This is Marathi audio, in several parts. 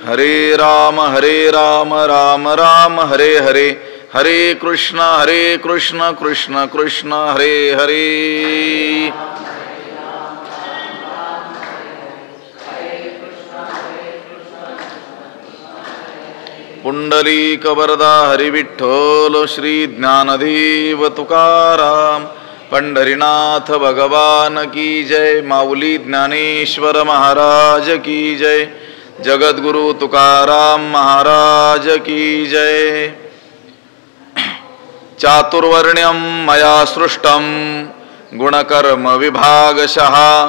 हरे राम राम राम हरे हरे, हरे कृष्ण कृष्ण कृष्ण हरे हरे। पुंडलीक वरदा हरी विठ्ठल श्री ज्ञानदेव तुकाराम, पंढरीनाथ भगवान की जय, माऊली ज्ञानेश्वर महाराज की जय, जगद्गुरु तुकाराम महाराज की जय। चातुर्वर्ण्यं मया सृष्टं गुणकर्म विभागशः,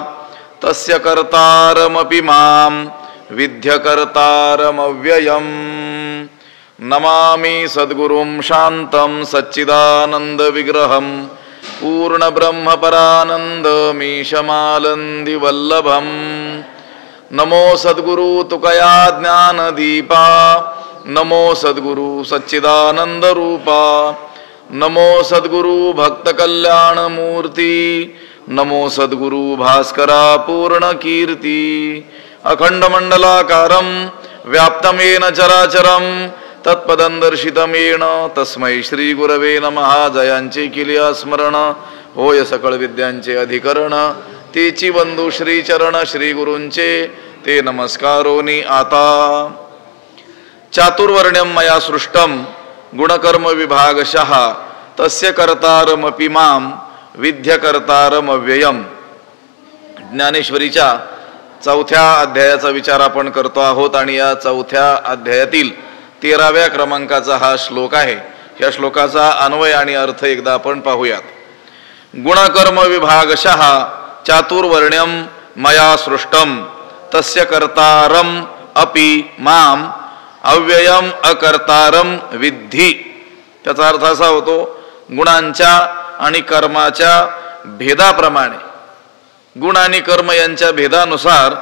तस्य कर्तारमपि मां विद्यकर्तारमव्ययम्। नमामि सद्गुरुं शान्तं सच्चिदानन्द विग्रहं, पूर्णब्रह्मपरानन्दमीशमालन्दिवल्लभम्। नमो सद्गुरु तुकया ज्ञानदीपा, नमो सद्गुरु सच्चिदानंद रूपा, नमो सद्गुरु भक्तकल्याणमूर्ती, नमो सद्गुरु भास्करा पूर्णकीर्ती। अखंडमंडलाकारं व्याप्तं येन चराचरं, तत्पदं दर्शितं येन तस्मै श्री गुरवे नमः। जयांचे किलिया स्मरण, होय सकळ विद्यांचे अधिकरण, तेची बंधू श्री चरण श्री गुरूंचे ते नमस्कारोनी आता। चातुर्वर्ण्यं मया सृष्टं गुणकर्म विभागशः, तस्य कर्तारमपि मां विद्यकर्तारमव्ययम्। ज्ञानेश्वरीच्या 4थ्या अध्यायाचा विचार आपण करतो आहोत आणि या 4थ्या अध्यायातील 13व्या क्रमांकाचा हा श्लोक आहे। या श्लोकाचा अन्वय आणि अर्थ एकदा आपण पाहूयात। गुणकर्म विभागशः चातुर्वर्ण्यं मया सृष्टं, तस्य कर्तारम अपि माम अव्ययम अकर्तारम विद्धि। त्याचा अर्थ असा होतो, गुणांच्या आणि कर्माच्या भेदाप्रमाणे, गुण आणि कर्म यांच्या भेदानुसार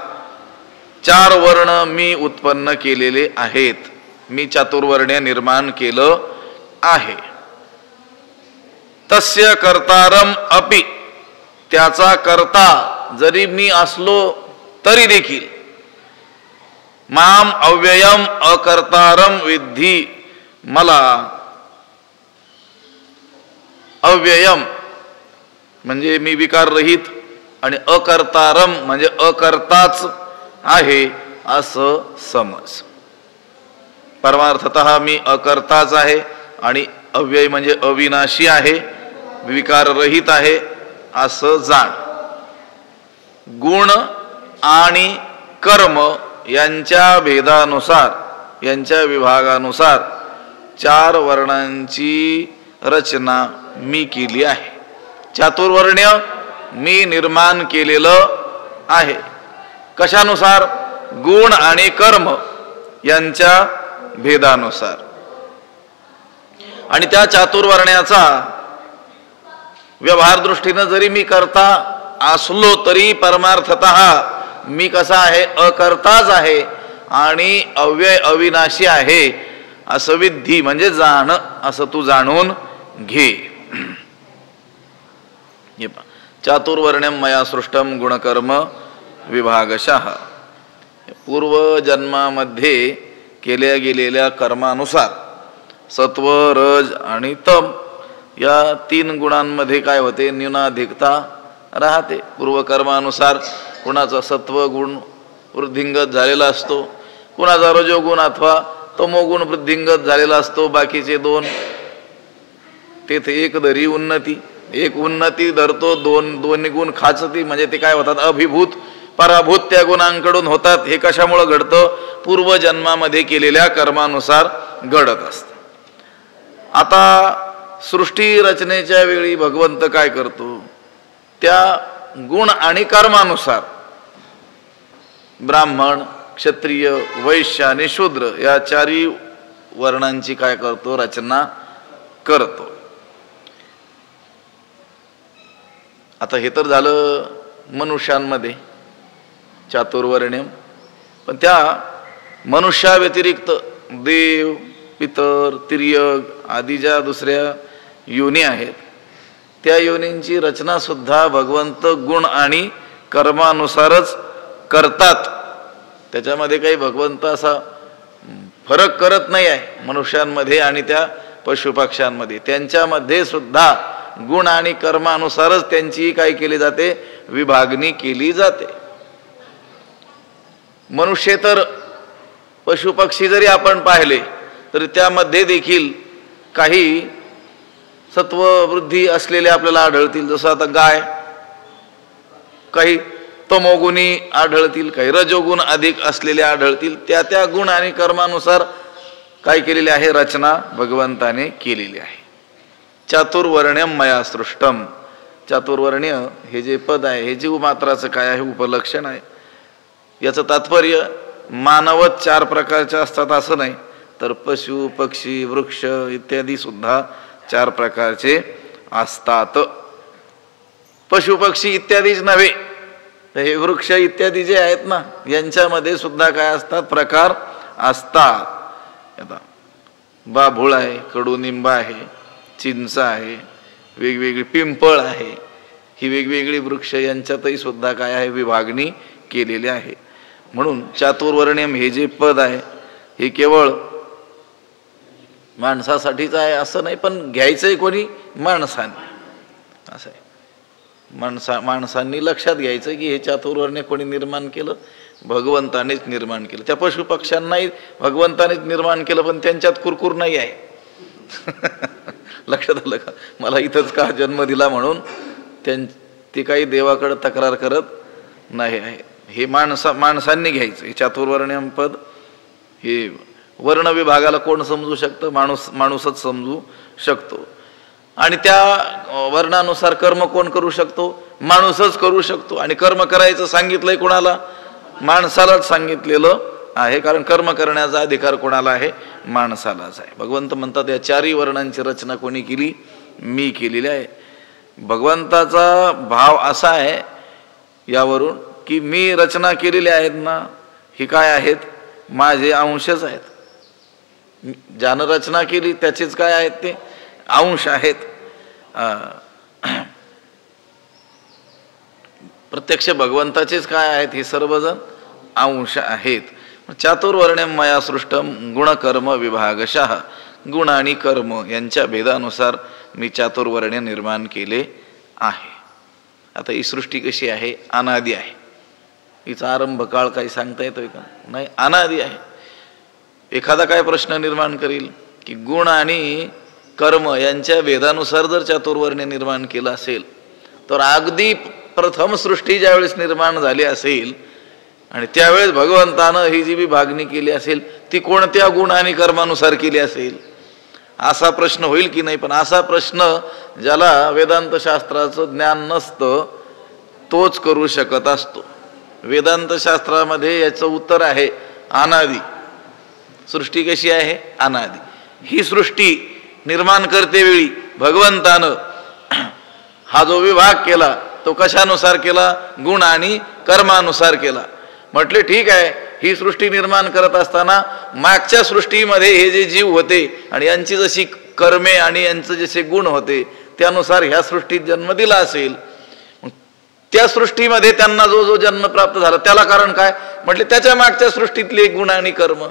4 वर्ण मी उत्पन्न केलेले आहेत, मी चातुर्वर्ण्य निर्माण केलं आहे। तस्य कर्तारम अपि, त्याचा कर्ता जरी मी असलो तरी देखील, माम अव्ययम अकर्तारम विद्धि, मला अव्ययम म्हणजे मी विकाररहित आणि अकर्तारम म्हणजे अकर्ताच आहे असं समज। परमार्थतः मी अकर्ताच आहे आणि अव्यय म्हणजे अविनाशी आहे, विकाररहित आहे असं जाण। गुण आणि कर्म यांच्या भेदानुसार, यांच्या विभागानुसार 4 वर्णांची रचना मी केली आहे। चातुर्वर्ण्य मी निर्माण केलेलं आहे। कशानुसार? गुण आणि कर्म यांच्या भेदानुसार। आणि त्या चातुर्वर्ण्याचा व्यवहार दृष्टीने जरी मी करता असलो तरी परमार्थतः मी कसा आहे? अकर्ताच आहे आणि अव्यय अविनाशी आहे असं विद्धी म्हणजे जाण, असं तू जाणून घे। चातुर्वर्ण्यं मया सृष्टं गुणकर्म विभागशः। पूर्व जन्मामध्ये केल्या गेलेल्या कर्मानुसार सत्व रज आणि तम या 3 गुणांमध्ये काय होते? न्यूनाधिकता राहते। पूर्वकर्मानुसार कुणाचा सत्व गुण वृद्धिंगत झालेला असतो, कुणाचा रजोगुण अथवा तमोगुण वृद्धिंगत झालेला असतो, बाकीचे 2 तेथे एक धरी उन्नती, एक उन्नती धरतो, 2 गुण खाचती, म्हणजे ते काय होतात? अभिभूत पराभूत त्या गुणांकडून होतात। हे कशामुळे घडतं? पूर्वजन्मामध्ये केलेल्या कर्मानुसार घडत असतं। आता सृष्टी रचनेच्या वेळी भगवंत काय करतो? त्या गुण आणि कर्मानुसार ब्राह्मण क्षत्रिय वैश्य आणि शूद्र या 4 वर्णांची काय करतो? रचना करतो। आता हे तर झालं मनुष्यांमध्ये चातुर्वर्ण्यम, पण त्या मनुष्या व्यतिरिक्त देव पितर तिर्यक आदी ज्या दुसऱ्या योनी आहेत त्या योनींची रचना सुद्धा भगवंत गुण आणि कर्मानुसारच करतात। त्याच्यामध्ये काही भगवंत असा फरक करत नाही आहे मनुष्यांमध्ये आणि त्या पशुपक्ष्यांमध्ये. त्यांच्यामध्ये सुद्धा गुण आणि कर्मानुसारच त्यांची काय केली जाते, विभागणी केली जाते. मनुष्य तर पशुपक्षी जरी आपण पाहिले तरी त्यामध्ये देखील काही सत्ववृद्धी असलेले आपल्याला आढळतील. जसं आता गाय, काही तमोगुणी आढळतील, काही रजोगुण अधिक असलेले आढळतील. त्या त्या गुण आणि कर्मानुसार काय केलेले आहे, रचना भगवंताने केलेली आहे. चातुर्वर्ण्यम मया सृष्टम. चातुर्वर्ण्य हे जे पद आहे हे जीव मात्राचं काय आहे, उपलक्षण आहे. याचं तात्पर्य मानवच 4 प्रकारचे असतात असं नाही, तर पशु पक्षी वृक्ष इत्यादी सुद्धा 4 प्रकारचे असतात. पशु पक्षी इत्यादीच नव्हे, तर हे वृक्ष इत्यादी जे आहेत ना, यांच्यामध्ये सुद्धा काय असतात, प्रकार असतात. आता बाभूळ आहे, कडुनिंब आहे, चिंच आहे, वेगवेगळी पिंपळ आहे, ही वेगवेगळी वृक्ष यांच्यातही सुद्धा काय आहे, विभागणी केलेली आहे. म्हणून चातुर्वर्ण्यम हे जे पद आहे हे केवळ माणसासाठीच आहे असं नाही, पण घ्यायचंय कोणी, माणसाने. असं आहे, माणसांनी लक्षात घ्यायचं की हे चातुर्वर्ण्य कोणी निर्माण केलं, भगवंतानेच निर्माण केलं. त्या पशुपक्ष्यांनाही भगवंतानेच निर्माण केलं, पण त्यांच्यात कुरकुर नाही आहे. लक्षात आलं का, मला इथंच का जन्म दिला म्हणून ते काही देवाकडे तक्रार करत नाही आहे. हे माणसांनी घ्यायचं. हे चातुर्वर्ण्यम पद हे वर्ण विभागाला कोण समजू शकतं, माणूसच समजू शकतो. आणि त्या वर्णानुसार कर्म कोण करू शकतो, माणूसच करू शकतो. आणि कर्म करायचं सांगितलंय कोणाला, माणसालाच सांगितलेलं आहे, कारण कर्म करण्याचा अधिकार कोणाला आहे, माणसालाच आहे. भगवंत म्हणतात या 4ही वर्णांची रचना कोणी केली, मी केलेली आहे. भगवंताचा भाव असा आहे यावरून की मी रचना केलेली आहेत ना, ही काय आहेत, माझे अंशच आहेत. ज्यानं रचना केली त्याचेच काय आहेत, ते अंश आहेत. प्रत्यक्ष भगवंताचेच काय आहेत, हे सर्वजण अंश आहेत. चातुर्वर्ण्यम मया सृष्टम गुणकर्म विभागशः. गुण आणि कर्म यांच्या भेदानुसार मी चातुर्वर्ण्य निर्माण केले आहे. आता ही सृष्टी कशी आहे, अनादी आहे. हिचा आरंभ काळ काही सांगता येतोय का, नाही, अनादी आहे. एखादा काय प्रश्न निर्माण करील की गुण आणि कर्म यांच्या भेदानुसार जर चातुर्वर्ण्य निर्माण केलं असेल, तर अगदी प्रथम सृष्टी ज्यावेळेस निर्माण झाली असेल आणि त्यावेळेस भगवंतानं ही जी विभागणी केली असेल ती कोणत्या गुण आणि कर्मानुसार केली असेल, असा प्रश्न होईल की नाही. पण असा प्रश्न ज्याला वेदांत शास्त्राचं ज्ञान नसतं तोच करू शकत असतो. वेदांत शास्त्रामध्ये याचं उत्तर आहे अनादी. सृष्टी कशी आहे, अनादी. ही सृष्टी निर्माण करते वेळी भगवंतानं हा जो विभाग केला तो कशानुसार केला, गुण आणि कर्मानुसार केला. म्हटले ठीक आहे, ही सृष्टी निर्माण करत असताना मागच्या सृष्टीमध्ये हे जे जीव होते आणि यांची जशी कर्मे आणि यांचे जसे गुण होते त्यानुसार ह्या सृष्टीत जन्म दिला असेल, त्या सृष्टीमध्ये त्यांना जो जो जन्म प्राप्त झाला त्याला कारण काय, म्हटले त्याच्या मागच्या सृष्टीतले गुण आणि कर्म.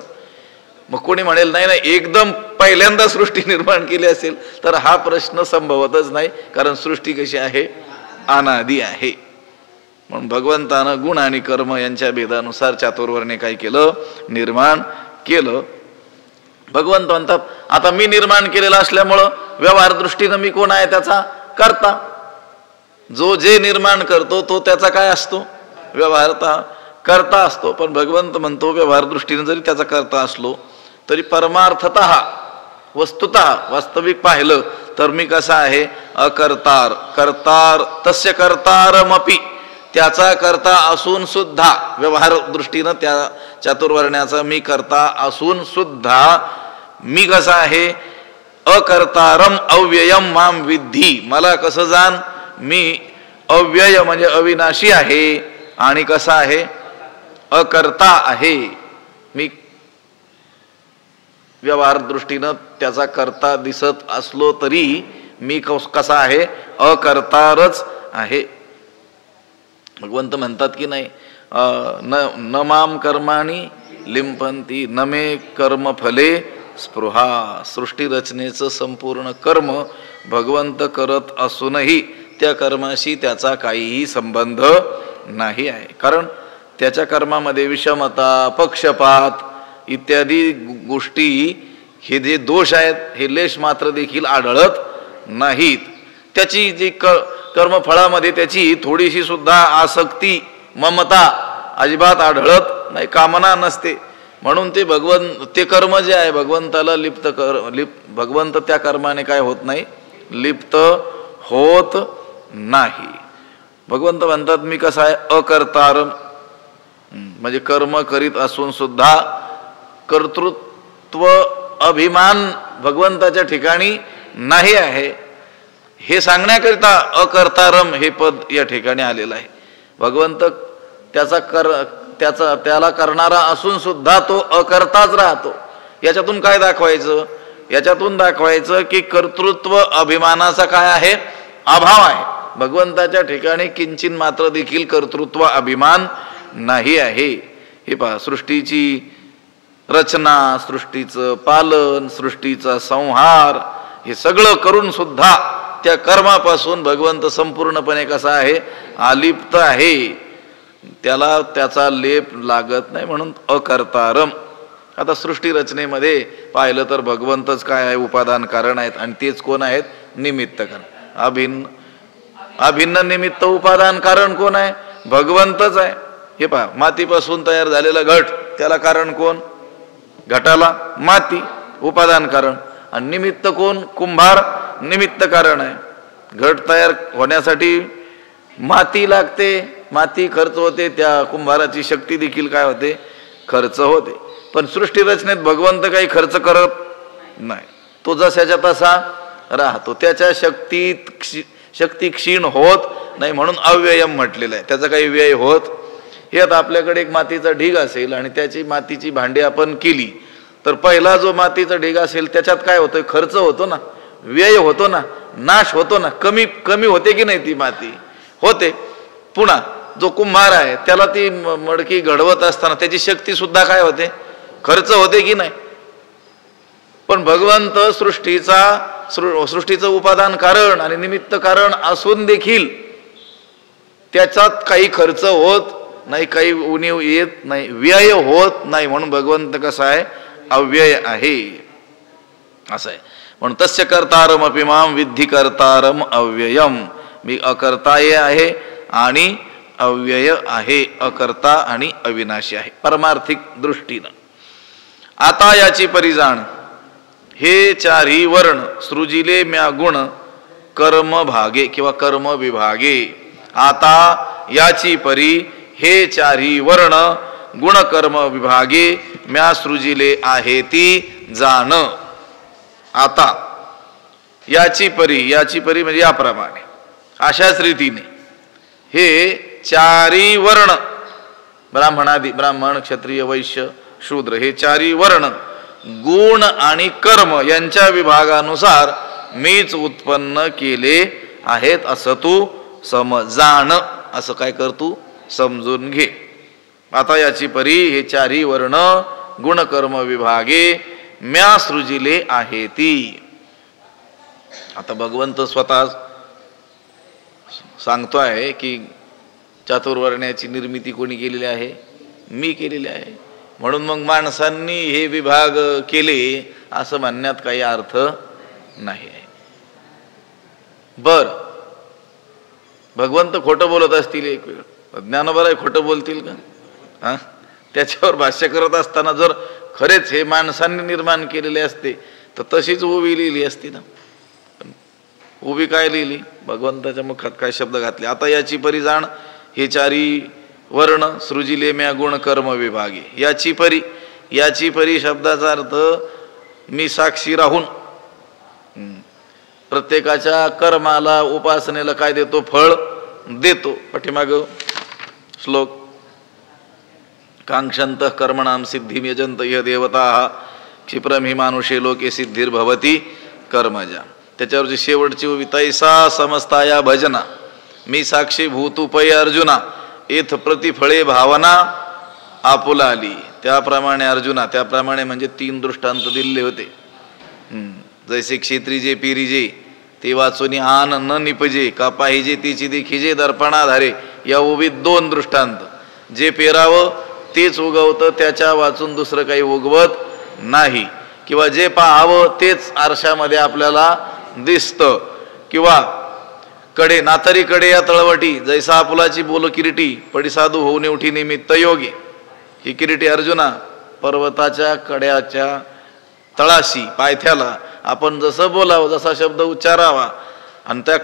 मग कोणी म्हणेल नाही नाही, एकदम पहिल्यांदा सृष्टी निर्माण केली असेल तर हा प्रश्न संभवतच नाही, कारण सृष्टी कशी आहे, अनादी आहे. म्हणून भगवंतानं गुण आणि कर्म यांच्या भेदानुसार चातुर्वर्ण्य काय केलं, निर्माण केलं. भगवंत म्हणतात आता मी निर्माण केलेलं असल्यामुळं व्यवहार दृष्टीनं मी कोण आहे, त्याचा कर्ता. जो जे निर्माण करतो तो त्याचा काय असतो, व्यवहारता कर्ता असतो. पण भगवंत म्हणतो व्यवहार दृष्टीने जरी त्याचा कर्ता असलो तरी परमार्थतः वस्तुतः वास्तविक पाहिलं तर मी कसा आहे, अकर्तार. कर्तार तस्य कर्तारमपि, त्याचा कर्ता असून सुद्धा व्यवहार दृष्टीनं त्या चातुर्वर्ण्याचा मी कर्ता असून सुद्धा मी कसा आहे, अकर्तारम अव्ययम माम विद्धी. मला कसं जाण, मी अव्यय म्हणजे अविनाशी आहे आणि कसा आहे, अकर्ता आहे. मी व्यवहार दृष्टीनं त्याचा कर्ता दिसत असलो तरी मी कसा आहे, अकर्तारच आहे. भगवंत म्हणतात की नाही, न माम कर्माणी लिंपंती नमे कर्मफले स्पृहा. सृष्टी रचनेचं संपूर्ण कर्म भगवंत करत असूनही त्या कर्माशी त्याचा काहीही संबंध नाही आहे. कारण त्याच्या कर्मामध्ये विषमता, पक्षपात इत्यादी गोष्टी, हे जे दोष आहेत हे लेश मात्र देखील आढळत नाहीत. त्याची जी कर्मफळामध्ये त्याची थोडीशी सुद्धा आसक्ती, ममता अजिबात आढळत नाही, कामना नसते. म्हणून ते कर्म जे आहे भगवंताला भगवंत त्या कर्माने काय होत नाही, लिप्त होत नाही. भगवंत म्हणतात मी कसा आहे, अकर्तारम, म्हणजे कर्म करीत असून सुद्धा कर्तृत्व अभिमान भगवंताच्या ठिकाणी नाही आहे, हे सांगण्याकरिता अकर्तारम हे पद या ठिकाणी आलेलं आहे. भगवंत त्याला करणारा असून सुद्धा तो अकर्ताच राहतो. याच्यातून काय दाखवायचं, याच्यातून दाखवायचं की कर्तृत्व अभिमानाचा काय आहे, अभाव आहे. भगवंताच्या ठिकाणी किंचिन मात्र देखील कर्तृत्व अभिमान नाही आहे. हे पहा, सृष्टीची रचना, सृष्टीचं पालन, सृष्टीचा संहार हे सगळं करून सुद्धा त्या कर्मापासून भगवंत संपूर्णपणे कसा आहे, अलिप्त आहे. त्याला त्याचा लेप लागत नाही, म्हणून अकर्तारम. आता सृष्टी रचनेमध्ये पाहिलं तर भगवंतच काय आहे, उपादान कारण आहेत, आणि तेच कोण आहेत, निमित्त कारण. अभिन्न निमित्त उपादान कारण कोण आहे, भगवंतच आहे. हे पहा, मातीपासून तयार झालेला घट, त्याला कारण कोण, घटाला माती उपादान कारण, आणि निमित्त कोण, कुंभार निमित्त कारण आहे. घट तयार होण्यासाठी माती लागते, माती खर्च होते, त्या कुंभाराची शक्ती देखील काय होते, खर्च होते. पण सृष्टी रचनेत भगवंत काही खर्च करत नाही, तो जशाच्या तसा राहतो. त्याच्या शक्ती क्षीण होत नाही, म्हणून अव्ययम म्हटलेलं आहे, त्याचा काही व्यय होत. हे आता आपल्याकडे एक मातीचा ढीग असेल आणि त्याची मातीची भांडी आपण केली, तर पहिला जो मातीचा ढीग असेल त्याच्यात काय होतं, खर्च होतो ना, व्यय होतो ना, नाश होतो ना, कमी होते की नाही, ती माती होते. पुन्हा जो कुंभार आहे त्याला ती मडकी घडवत असताना त्याची शक्ती सुद्धा काय होते, खर्च होते की नाही. पण भगवंत सृष्टीचं उपादान कारण आणि निमित्त कारण असून देखील त्याच्यात काही खर्च होत नाही, काही उणीव येत नाही, व्यय होत नाही, म्हणून भगवंत कसा आहे, अव्यय आहे, असं आहे. म्हणून तस्य कर्तारम अपिमाम विद्धी कर्तारम अव्ययम. मी अकर्ताय आहे आणि अव्यय आहे, अकर्ता आणि अविनाशी आहे परमार्थिक दृष्टीनं. आता याची परिजाण, हे चारही वर्ण सृजिले म्या गुण कर्म भागे किंवा कर्म विभागे. आता याची परी, हे चारही वर्ण गुण कर्म विभागे म्या सृजिले आहे ती जाण. आता याची परी म्हणजे याप्रमाणे, अशाच रीतीने हे चारी वर्ण, ब्राह्मण, क्षत्रिय, वैश्य, शूद्र, हे चारी वर्ण गुण आणि कर्म यांच्या विभागानुसार मीच उत्पन्न केले आहेत, असं तू जाण, असं काय कर, तू समजून घे. आता याची परी, हे चारी वर्ण गुण कर्म विभागे म्या सृजिले आहे ती. आता भगवंत स्वतः सांगतो आहे की चातुर्वर्ण्याची निर्मिती कोणी केलेली आहे, मी केलेली आहे. म्हणून मग माणसांनी हे विभाग केले असं म्हणण्यात काही अर्थ नाही आहे. बर, भगवंत खोटं बोलत असतील एक वेळ, ज्ञानोबा खोटं बोलतील का? त्याच्यावर भाष्य करत असताना जर खरेच हे माणसांनी निर्माण केलेले असते तर तशीच उभी लिहिली असती ना. उभी काय लिहिली, भगवंताच्या मुखात काय शब्द घातले. आता याची परिजाण, हे चारी वर्ण सृजिले म्या गुण कर्म विभागे. याची परी शब्दाचा अर्थ मी साक्षी राहून प्रत्येकाच्या कर्माला, उपासनेला काय देतो, फळ देतो. पाठीमाग श्लोक, कांक्षंत कर्मणाम सिद्धिम यजंत य देवता क्षिप्रम हि मानुषे लोके सिद्धिर्भवती कर्मजा. त्याच्यावरची शेवटची उभी, तैसा समस्ताया भजना मी साक्षी भूतुपय अर्जुना येथ प्रतिफळे भावना आपुला आली. त्याप्रमाणे अर्जुना, त्याप्रमाणे म्हणजे 3 दृष्टांत दिले होते. जैसे क्षेत्रीजे पिरीजे ते वाचून आन न निपजे, का पाहिजे तिची देखीजे दर्पणाधारे, या उभीत 2 दृष्टांत. जे पेरावं तेच उगवतं, त्याच्या वाचून दुसरं काही उगवत नाही. किंवा जे पाहावं तेच आरशामध्ये आपल्याला दिसतं. किंवा कडे नातरी कडे या तळवटी, जैसा फुलाची बोल किरीटी, पडी साधू होऊन उठी निमित्त योगी. ही किरीटी अर्जुना पर्वताच्या कड्याच्या तळाशी पायथ्याला आपण जसं बोलावं, जसा शब्द उच्चारावा, आणि त्या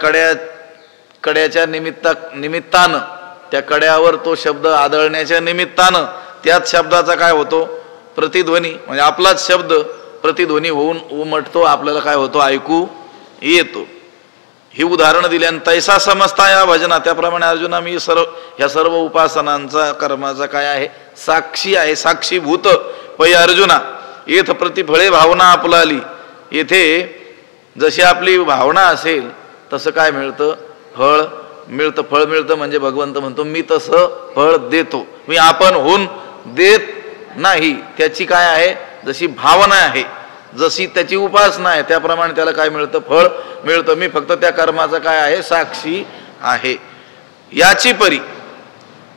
कड्याच्या निमित्तानं, त्या कड्यावर तो शब्द आदळण्याच्या निमित्तानं त्याच शब्दाचा काय होतो, प्रतिध्वनी, म्हणजे आपलाच शब्द प्रतिध्वनी होऊन उमटतो, आपल्याला काय होतो, ऐकू येतो. ही उदाहरणं दिली. आणि तैसा समजता या भजना, त्याप्रमाणे अर्जुना मी ह्या सर्व उपासनांचा कर्माचा काय आहे, साक्षी आहे, साक्षीभूत. पै अर्जुना येथ प्रतिफळे भावना आपलाली, येथे जशी आपली भावना असेल तसं काय मिळतं, फळ मिळतं. फळ मिळतं म्हणजे भगवंत म्हणतो मी तसं फळ देतो, मी आपण होऊन देत नाही. त्याची काय आहे, जशी भावना आहे, जशी त्याची उपासना आहे, त्याप्रमाणे त्याला काय मिळतं, फळ मिळतं. मी फक्त त्या कर्माचा काय आहे, साक्षी आहे. याची परी,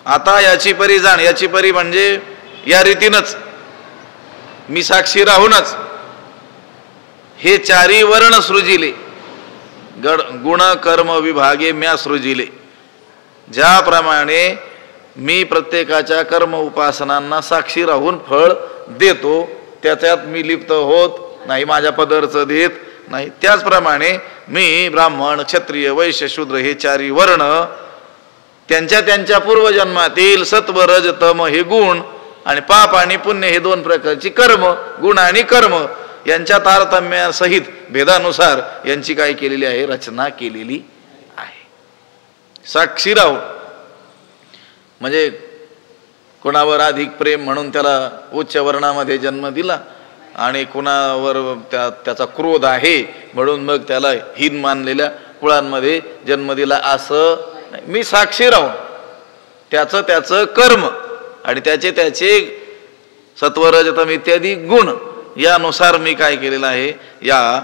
आता याची परी जाण. याची परी म्हणजे या रीतीनंच मी साक्षी राहूनच हे 4 वर्ण सृजिले, गुण कर्म विभागे म्या सृजिले. ज्याप्रमाणे मी प्रत्येकाच्या कर्म उपासनांना साक्षी राहून फळ देतो, त्याच्यात मी लिप्त होत नाही, माझ्या पदरचं देत नाही, त्याचप्रमाणे मी ब्राह्मण क्षत्रिय वैश्य शूद्र हे 4 वर्ण त्यांच्या त्यांच्या पूर्वजन्मातील सत्व रज तम हे गुण आणि पाप आणि पुण्य हे 2 प्रकारची कर्म, गुण आणि कर्म यांच्या तारतम्यासहित भेदानुसार यांची काय केलेली आहे, रचना केलेली आहे. साक्षी राहून म्हणजे कोणावर अधिक प्रेम म्हणून त्याला उच्च वर्णामध्ये जन्म दिला, आणि कुणावर त्याचा क्रोध आहे म्हणून मग त्याला हीन मानलेल्या कुळांमध्ये जन्म दिला, असं नाही. मी साक्षी राहून त्याचं त्याचं कर्म आणि त्याचे सत्वरजतम इत्यादी गुण यानुसार मी काय केलेलं आहे, या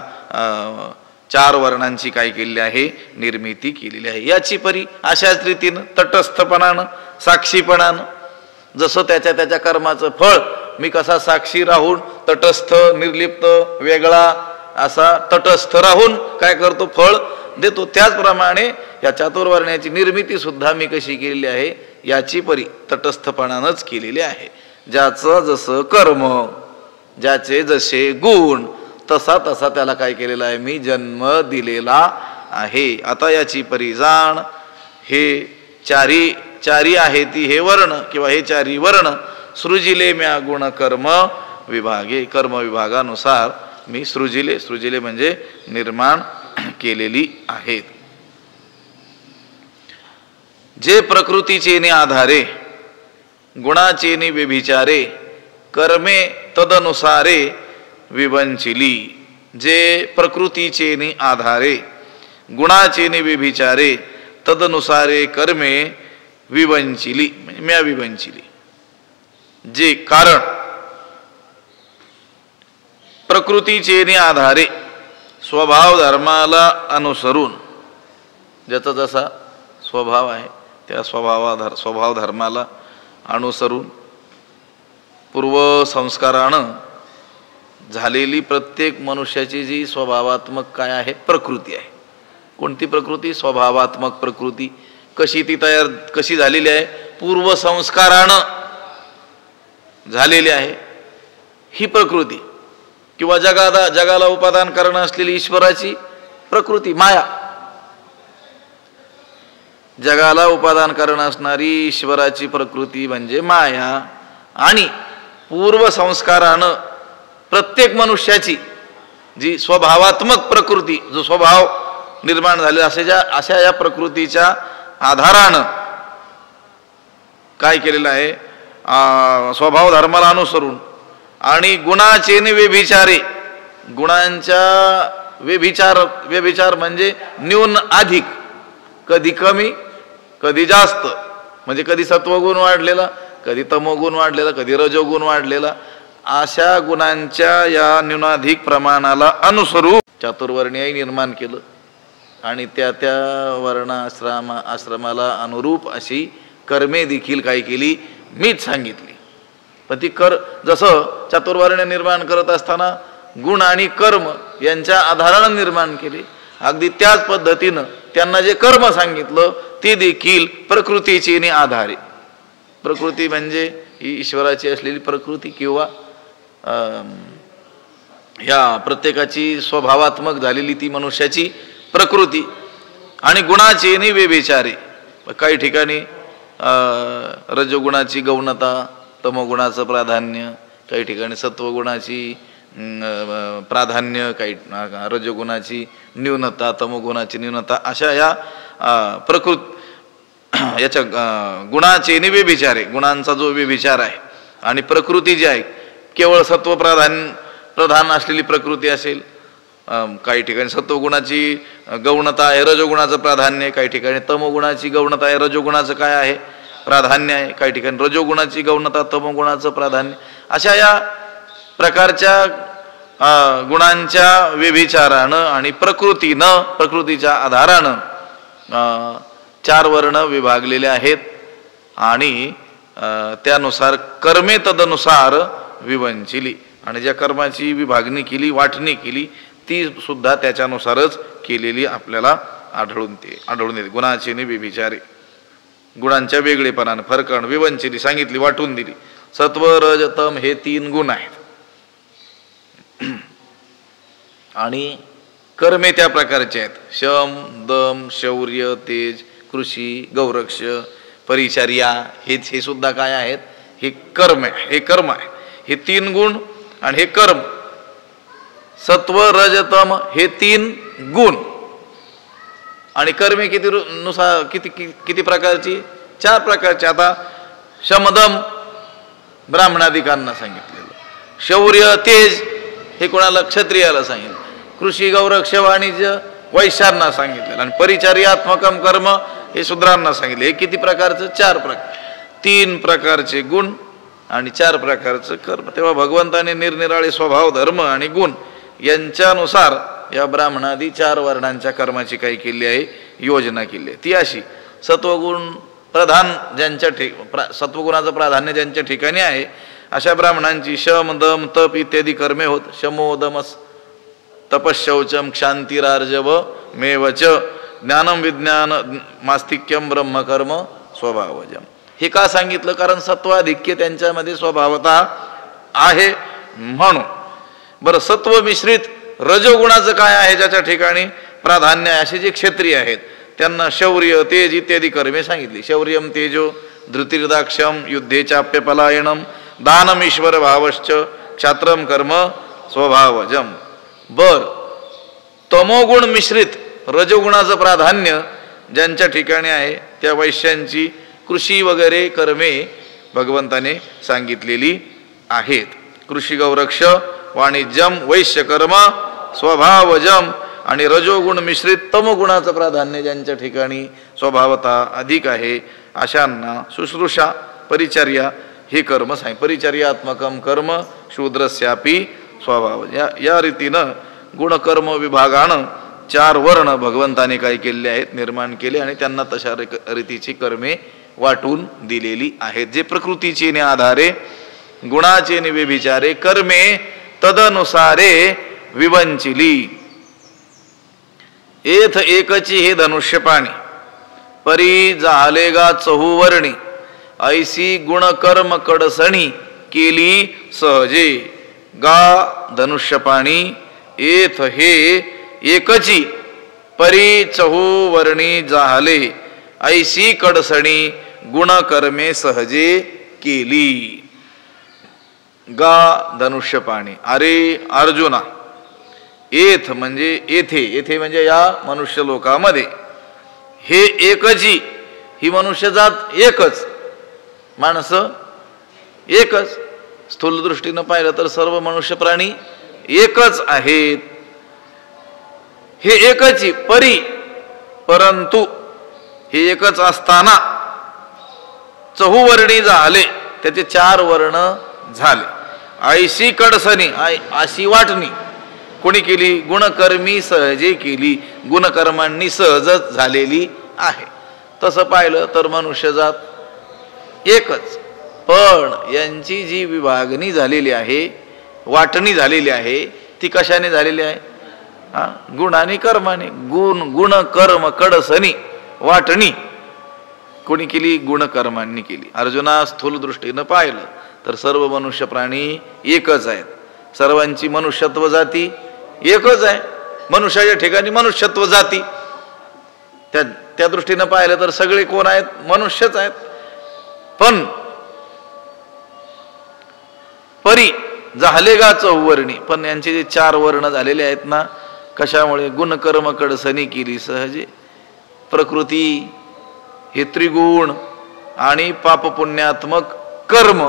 4 वर्णांची काय केलेली आहे, निर्मिती केलेली आहे. याची परी अशाच रीतीनं तटस्थपणानं साक्षीपणानं, जसं त्याच्या कर्माचं फळ मी कसा साक्षी राहून तटस्थ निर्लिप्त वेगळा असा तटस्थ राहून काय करतो, फळ देतो, त्याचप्रमाणे या चातुर्वर्ण्याची निर्मिती सुद्धा मी कशी केलेली आहे, याची परी तटस्थपणानंच केलेली आहे. ज्याचं जसं कर्म, ज्याचे जसे गुण, तसा तसा त्याला काय केलेला आहे, मी जन्म दिलेला आहे. आता याची परी जाण. हे 4 आहे ती हे वर्ण किंवा हे 4 वर्ण सृजिले म्या गुण कर्म विभागे, कर्म विभागानुसार मी सृजिले म्हणजे निर्माण केलेली आहेत. जे प्रकृतीचे आधारे गुणाचे व्यभिचारे कर्मे तदनुसारे विवंचिली. जे प्रकृतीचे आधारे गुणाचे व्यभिचारे तदनुसारे कर्मे विवंचिली म्हणजे म्या विवंचिली. जे कारण प्रकृतीचे आधारे स्वभाव धर्माला अनुसरून, ज्याचा जसा स्वभाव आहे त्या स्वभाव धर्माला अनुसरून पूर्वसंस्कारानं झालेली प्रत्येक मनुष्याची जी स्वभावात्मक काय आहे, प्रकृती आहे. कोणती प्रकृती, स्वभावात्मक प्रकृती. कशी ती कशी झालेली आहे, पूर्वसंस्कारानं झालेली आहे ही प्रकृती. किंवा जगाला उपादान करणं असलेली ईश्वराची प्रकृती माया. जगाला उपादान करणं असणारी ईश्वराची प्रकृती म्हणजे माया. आणि पूर्वसंस्कारानं प्रत्येक मनुष्याची जी स्वभावात्मक प्रकृती, जो स्वभाव निर्माण झालेला अशा या प्रकृतीच्या आधारानं काय केलेलं आहे, स्वभाव धर्माला अनुसरून आणि गुणाचे व्यभिचारे, गुणांच्या व्यभिचार म्हणजे न्यून अधिक, कधी कमी कधी जास्त, म्हणजे कधी सत्वगुण वाढलेला कधी तमोगुण वाढलेला, कधी रजोगुण वाढलेला. अशा गुणांच्या या न्यूनाधिक प्रमाणाला अनुसरून चातुर्वर्णीय निर्माण केलं आणि त्या त्या आश्रमाला अनुरूप अशी कर्मे देखील काय केली, मीच सांगितली. पण ती जसं चातुर्वर्ण्य निर्माण करत असताना गुण आणि कर्म यांच्या आधारानं निर्माण केले, अगदी त्याच पद्धतीनं त्यांना जे कर्म सांगितलं ते देखील प्रकृतीचे आधारे. प्रकृती म्हणजे ही ईश्वराची असलेली प्रकृती किंवा ह्या प्रत्येकाची स्वभावात्मक झालेली ती मनुष्याची प्रकृती. आणि गुणाचे व्यभिचारे, काही ठिकाणी रजोगुणाची गौणता, तमोगुणाचं प्राधान्य, काही ठिकाणी सत्वगुणाची प्राधान्य, काही रजोगुणाची न्यूनता, तमोगुणाची न्यूनता, अशा या याच्या गुणाचे व्यभिचारे, गुणांचा जो व्यभिचार आहे आणि प्रकृती जी आहे केवळ सत्व प्रधान असलेली प्रकृती असेल, काही ठिकाणी सत्वगुणाची गौणता आहे, रजोगुणाचं प्राधान्य आहे, काही ठिकाणी तमोगुणाची गौणता आहे, रजोगुणाचं काय आहे प्राधान्य आहे, काही ठिकाणी रजोगुणाची गौणता, तमोगुणाचं प्राधान्य, अशा या प्रकारच्या गुणांच्या व्यभिचारानं आणि प्रकृतीच्या आधारानं 4 वर्ण विभागलेले आहेत. आणि त्यानुसार कर्मे तदनुसार विवंचिली, आणि ज्या कर्माची विभागणी केली, वाटणी केली, ती सुद्धा त्याच्यानुसारच केलेली आपल्याला आढळून येते. गुणाचे व्यभिचारे, गुणांच्या वेगळेपणाने फरकानं विवंचिली सांगितली, वाटून दिली. सत्व रज तम हे 3 गुण आहेत आणि कर्मे त्या प्रकारचे आहेत. शम, दम, शौर्य, तेज, कृषी, गौरक्ष, परिचर्या, हे सुद्धा काय आहेत, हे कर्म आहे. हे 3 गुण आणि हे कर्म. सत्व रजतम हे 3 गुण आणि कर्मे किती प्रकारची, 4 प्रकारची. आता शमदम ब्राह्मणाधिकांना सांगितलेलं, शौर्य तेज हे कोणाला, क्षत्रियाला सांगितलं, कृषी गौरक्ष वाणिज्य वैश्यांना सांगितलेलं, आणि परिचर्यात्मकम कर्म हे शूद्रांना सांगितले. हे किती प्रकारचं, 4 प्रकार. 3 प्रकारचे गुण आणि 4 प्रकारचं कर्म. तेव्हा भगवंताने निरनिराळे स्वभाव, धर्म आणि गुण यांच्यानुसार या ब्राह्मणादी 4 वर्णांच्या कर्माची काही केली आहे, योजना केली आहे. ती अशी, सत्वगुण प्रधान सत्वगुणाचं प्राधान्य ज्यांच्या ठिकाणी आहे अशा ब्राह्मणांची शम, दम, तप इत्यादी कर्मे होत. शमो दमस तपशौचम क्षांतिरार्जव मेवच ज्ञानम विज्ञान मास्तिक्यम ब्रह्मकर्म स्वभावजम. हे का सांगितलं, कारण सत्वाधिक्य त्यांच्यामध्ये स्वभावता आहे म्हणून. बरं, सत्व मिश्रित रजोगुणाचं काय आहे, ज्याच्या ठिकाणी प्राधान्य आहे, असे जे क्षत्रिय आहेत त्यांना शौर्य, तेज इत्यादी कर्मे सांगितली. शौर्यम तेजो धृतिर्दाक्षम युद्धे चाप्यपलायनम दानम ईश्वर भावश्च क्षात्रम कर्म स्वभावजम. तमोगुण मिश्रित रजोगुणाचं प्राधान्य ज्यांच्या ठिकाणी आहे त्या वैश्यांची कृषी वगैरे कर्मे भगवंताने सांगितलेली आहेत. कृषी गौरक्ष वाणिज्यम वैश्य कर्म स्वभावजम. आणि रजोगुण मिश्रित तमोगुणाचं प्राधान्य ज्यांच्या ठिकाणी स्वभावता अधिक आहे अशांना शुश्रूषा, परिचर्या हे कर्म परिचर्यात्मकम कर्म शूद्रस्यापी स्वभाव. या रीतीनं गुणकर्म विभागानं 4 वर्ण भगवंताने काय केलेले आहेत, निर्माण केले आणि त्यांना तशा रीतीची कर्मे वाटून दिलेली आहेत, जे प्रकृतीचे आधारे गुणाचे व्यभिचारे कर्मे तदनुसारे विवंचिली. एथ एकची हे धनुष्यपाणी परी झालेगा चहुवर्णी ऐसी गुणकर्म कडसणी केली सहजे. गा धनुष्यपाणी एथ हे एकची परी चहुवर्णी झाले ऐसी कडसणी गुणकर्मे सहजे केली. गा धनुष्यपाणी, अरे अर्जुना, एथ म्हणजे येथे म्हणजे या मनुष्य लोकामध्ये, हे एकची, ही मनुष्य जात एकच, माणसं एकच, स्थूल दृष्टीनं पाहिलं तर सर्व मनुष्य प्राणी एकच आहेत. हे एकची परी, परंतु हे एकच असताना चहुवर्णी झाले, त्याचे 4 वर्ण झाले. ऐशी कडसनी अशी वाटणी कोणी केली? गुणकर्मी सहजे केली, गुणकर्मांनी सहजच झालेली आहे. तसं पाहिलं तर मनुष्यजात एकच, पण यांची जी विभागणी झालेली आहे, वाटणी झालेली आहे, ती कशाने झालेली आहे? गुण आणि कर्माने. गुण कर्म कडसनी वाटणी कोणी केली? गुणकर्मांनी केली. अर्जुना, स्थूल दृष्टीनं पाहिलं तर सर्व मनुष्य प्राणी एकच आहेत. सर्वांची मनुष्यत्व जाती एकच आहे. मनुष्याच्या ठिकाणी मनुष्यत्व जाती, त्या दृष्टीनं पाहिलं तर सगळे कोण आहेत? मनुष्यच आहेत. पण परी झाले गा चौवर्णी, पण यांचे जे 4 वर्ण झालेले आहेत ना, कशामुळे? गुणकर्म कडसनी केली सहजे. प्रकृती, हे त्रिगुण आणि पापपुण्यात्मक कर्म,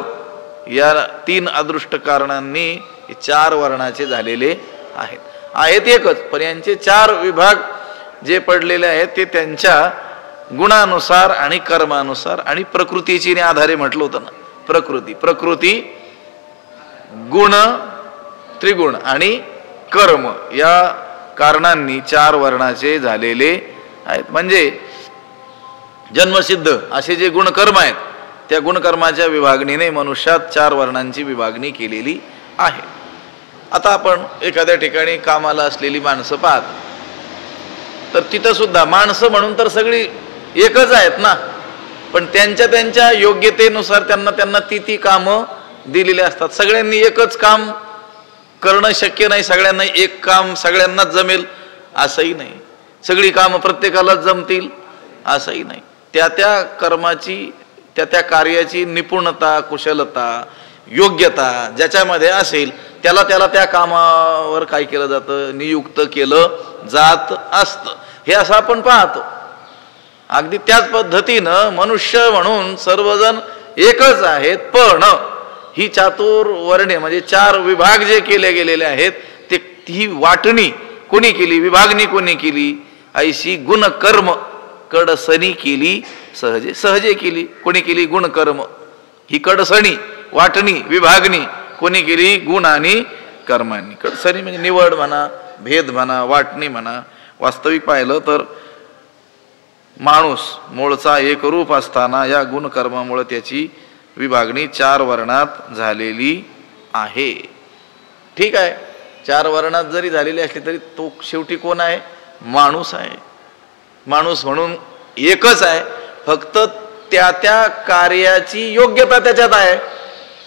या 3 अदृष्ट कारणांनी 4 वर्णाचे झालेले आहेत एकच, पण यांचे 4 विभाग जे पडलेले आहेत ते त्यांच्या गुणानुसार आणि कर्मानुसार आणि प्रकृतीची आधारे म्हटलं होतं ना. प्रकृती गुण, त्रिगुण आणि कर्म या कारणांनी 4 वर्णाचे झालेले आहेत. म्हणजे जन्मसिद्ध असे जे गुणकर्म आहेत, त्या गुणकर्माच्या विभागणीने मनुष्यात 4 वर्णांची विभागणी केलेली आहे. आता आपण एखाद्या ठिकाणी कामाला असलेली माणसं पाहत, तर तिथं सुद्धा माणसं म्हणून तर सगळी एकच आहेत ना, पण त्यांच्या योग्यतेनुसार त्यांना ती कामं दिलेली असतात. सगळ्यांनी एकच काम करणं शक्य नाही, सगळ्यांना एक काम सगळ्यांनाच जमेल असंही नाही, सगळी कामं प्रत्येकालाच जमतील असंही नाही. त्या कर्माची, त्या कार्याची निपुणता, कुशलता, योग्यता ज्याच्यामध्ये असेल त्याला त्या कामावर काय केलं जातं? नियुक्त केलं जात असतं. हे असं आपण पाहतो. अगदी त्याच पद्धतीनं मनुष्य म्हणून सर्वजण एकच आहेत, पण ही चातुर्वर्ण्य म्हणजे 4 विभाग जे केले गेलेले आहेत, ते ही वाटणी कोणी केली? विभागणी कोणी केली? ऐशी गुणकर्म कडसणी केली सहजे केली. कोणी केली? गुणकर्म. ही कडसणी, वाटणी, विभागणी कोणी केली? गुण आणि कर्मांनी. कडसणी म्हणजे निवड म्हणा, भेद म्हणा, वाटणी म्हणा. वास्तविक पाहिलं तर माणूस मूळचा एक रूप असताना या गुणकर्मामुळे त्याची विभागणी 4 वर्णात झालेली आहे. ठीक आहे, 4 वर्णात जरी झालेली असली तरी तो शेवटी कोण आहे? माणूस आहे. माणूस म्हणून एकच आहे, फक्त त्या कार्याची योग्यता त्याच्यात आहे,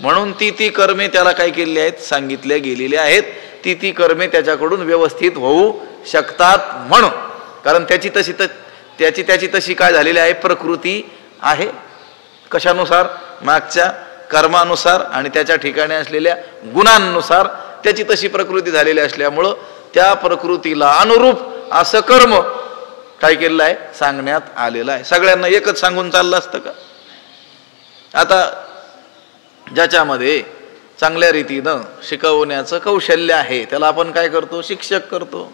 म्हणून ती कर्मे त्याला काय केलेली आहेत? सांगितल्या गेलेली आहेत. ती कर्मे त्याच्याकडून व्यवस्थित होऊ शकतात म्हणून. कारण त्याची तशी काय झालेली आहे? प्रकृती आहे. कशानुसार? मागच्या कर्मानुसार आणि त्याच्या ठिकाणी असलेल्या गुणांनुसार त्याची तशी प्रकृती झालेली असल्यामुळं त्या प्रकृतीला अनुरूप असं कर्म काय केलेलं आहे? सांगण्यात आलेलं आहे. सगळ्यांना एकच सांगून चाललं असतं का? आता ज्याच्यामध्ये चांगल्या रीतीनं शिकवण्याचं कौशल्य आहे त्याला आपण काय करतो? शिक्षक करतो.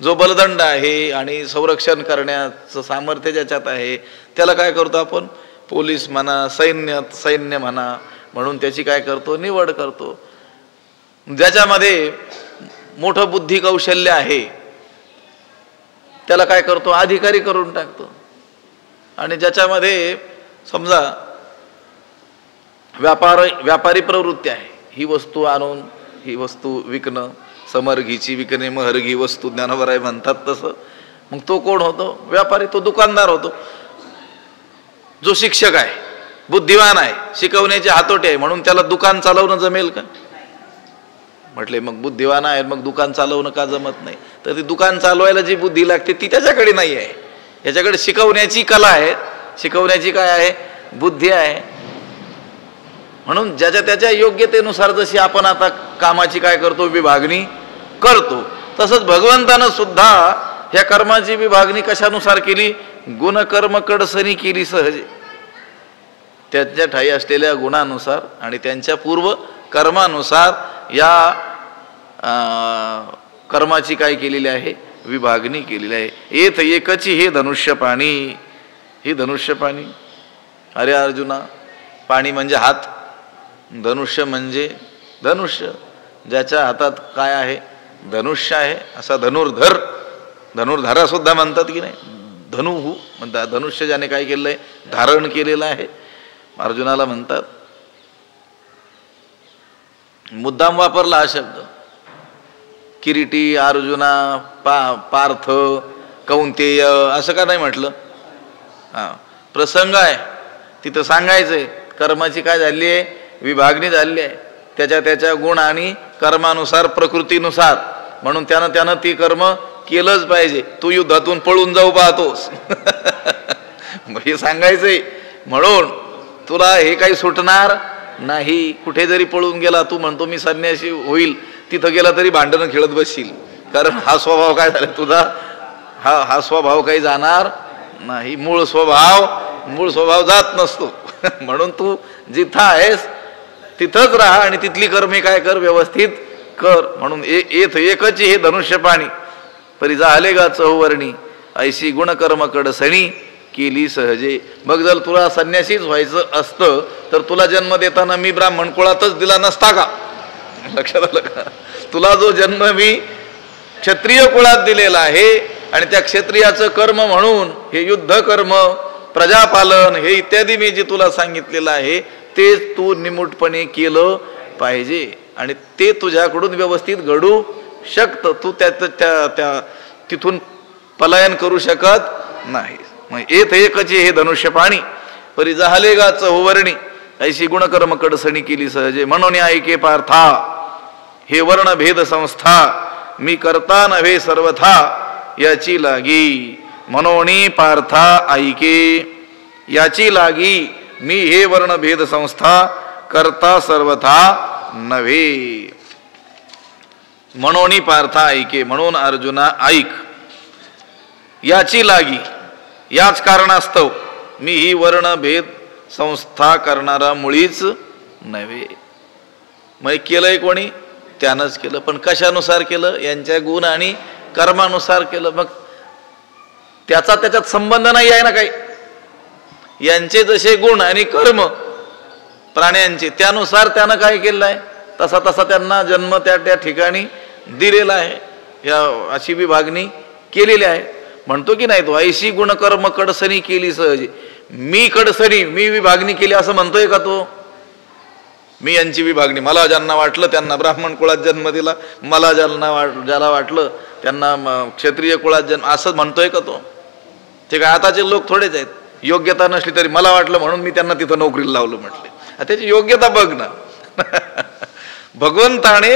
जो बलदंड आहे आणि संरक्षण करण्याचं सामर्थ्य ज्याच्यात आहे त्याला काय करतो आपण? पोलीस म्हणा, सैन्य म्हणा, म्हणून त्याची काय करतो? निवड करतो. ज्याच्यामध्ये मोठं बुद्धी कौशल्य आहे त्याला काय करतो? अधिकारी करून टाकतो. आणि ज्याच्यामध्ये समजा व्यापारी प्रवृत्ती आहे, ही वस्तू आणून ही वस्तू विकणं, समरघीची विकणे महरघी वस्तू ज्ञानोबराय म्हणतात तसं, मग तो कोण होतो? व्यापारी. तो दुकानदार होतो. जो शिक्षक आहे, बुद्धिवान आहे, शिकवण्याचे हातोटे आहे, म्हणून त्याला दुकान चालवणं जमेल का? म्हटले मग बुद्धिवान आहे, मग दुकान चालवणं का जमत नाही? तर ती दुकान चालवायला जी बुद्धी लागते ती त्याच्याकडे नाही आहे. याच्याकडे शिकवण्याची कला आहे, शिकवण्याची काय आहे? बुद्धी आहे. म्हणून त्याच्या योग्यतेनुसार जशी आपण आता कामाची काय करतो? विभागणी करतो, तसंच भगवंतानं सुद्धा ह्या कर्माची विभागणी कशानुसार केली? गुणकर्म कडसणी केली सहजे. त्याच्या ठाई असलेल्या गुणानुसार आणि त्यांच्या पूर्व कर्मानुसार या कर्माची काय केलेली आहे? विभागणी केलेली आहे. येत एकची हे धनुष्यपाणी, हे धनुष्यपाणी. अरे अर्जुना, पाणी म्हणजे हात, धनुष्य म्हणजे धनुष्य, ज्याच्या हातात काय आहे, धनुष्य आहे. असा धनुर्धर, धनुर्धारा सुद्धा म्हणतात की नाही, धनुहू म्हणतात. धनुष्य ज्याने काय केलं आहे, धारण केलेलं आहे, अर्जुनाला म्हणतात. मुद्दाम वापरला हा शब्द. किरीटी, अर्जुना, पार्थ, कौंतेय असं का नाही म्हटलं. हा प्रसंग आहे तिथं सांगायचंय. कर्माची काय झाली आहे, विभागणी झाली आहे त्याच्या त्याच्या गुण आणि कर्मानुसार, प्रकृतीनुसार. म्हणून त्यानं ती कर्म केलंच पाहिजे. तू युद्धातून पळून जाऊ पाहतोस हे सांगायचंय. म्हणून तुला हे काही सुटणार नाही. कुठे जरी पळून गेला, तू म्हणतो मी संन्यासी होईल, तिथं गेला तरी भांडणं खेळत बसशील. कारण हा स्वभाव काय झाला तुझा, हा स्वभाव काही जाणार नाही. मूळ स्वभाव जात नसतो. म्हणून तू जिथं आहेस तिथंच राहा आणि तिथली कर्मे काय कर, व्यवस्थित कर. म्हणून एकच हे धनुष्य पाणी. परी झाले गा चहुवर्णी, ऐशी गुणकर्म कडसणी केली सहजे. बघ, जर तुला संन्यासीच व्हायचं असतं तर तुला जन्म देताना मी ब्राह्मण कुळातच दिला नसता का. लक्षात आलं का. तुला जो जन्म मी क्षत्रिय कुळात दिलेला आहे आणि त्या क्षत्रियाचं कर्म म्हणून हे युद्ध कर्म, प्रजापालन हे इत्यादी मी जे तुला सांगितलेलं आहे तेच तू निमूटपणे केलं पाहिजे. आणि ते तुझ्याकडून व्यवस्थित घडू शकतं. तू त्या तिथून पलायन करू शकत नाही. मग एकच हे धनुष्य पाणी. परी झाले गा चहुवर्णी, ऐशी गुणकर्म कडसणी केली सहजे. म्हणून ऐके पार्था, हे वर्ण भेद संस्था मी करता नव्हे सर्वथा याची लागी. म्हणून पार्था ऐके, याची लागी मी हे वर्ण भेद संस्था करता सर्वथा नव्हे. म्हणून पार्था ऐके, म्हणून अर्जुना ऐक. याची लागी, याच कारणास्तव मी ही वर्ण भेद संस्था करणारा मुळीच नव्हे. मग केलंय कोणी, त्यानंच केलं. पण कशानुसार केलं, यांच्या गुण आणि कर्मानुसार केलं. मग त्याचा त्याच्यात संबंध नाही आहे ना काही. यांचे जसे गुण आणि कर्म प्राण्यांचे, त्यानुसार त्यानं काय केलं आहे, तसा तसा त्यांना जन्म त्या ठिकाणी दिलेला आहे. या अशी विभागणी केलेली आहे. म्हणतो की नाही तो, ऐशी गुणकर्म कडसणी केली सहजे. मी कडसणी, मी विभागणी केली असं म्हणतोय का तो. मी यांची विभागणी, मला ज्यांना वाटलं त्यांना ब्राह्मण कुळात जन्म दिला, मला ज्याला वाटलं त्यांना क्षत्रिय कुळात जन्म, असं म्हणतोय का तो. ते काय आताचे लोक थोडेच आहेत. योग्यता नसली तरी मला वाटलं म्हणून मी त्यांना तिथं नोकरीला लावलं म्हटले. त्याची योग्यता बघ ना. भगवंताने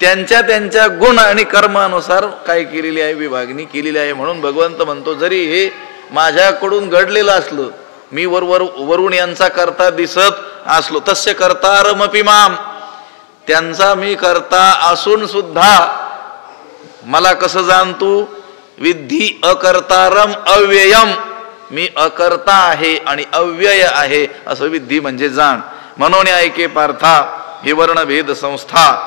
त्यांच्या गुण आणि कर्मानुसार काय केलेली आहे, विभागणी केलेली आहे. म्हणून भगवंत म्हणतो, जरी हे माझ्याकडून घडलेलं असलं, मी वरुण यांचा करता दिसत असलो, तस्य कर्तारमपि माम, त्यांचा मी करता असून सुद्धा मला कसं जाणतो, विद्धी अकर्तारम अव्ययम, मी अकर्ता आहे आणि अव्यय आहे असं विद्धी म्हणजे जाण. म्हणून ऐके पार्था, हे वर्णभेद संस्था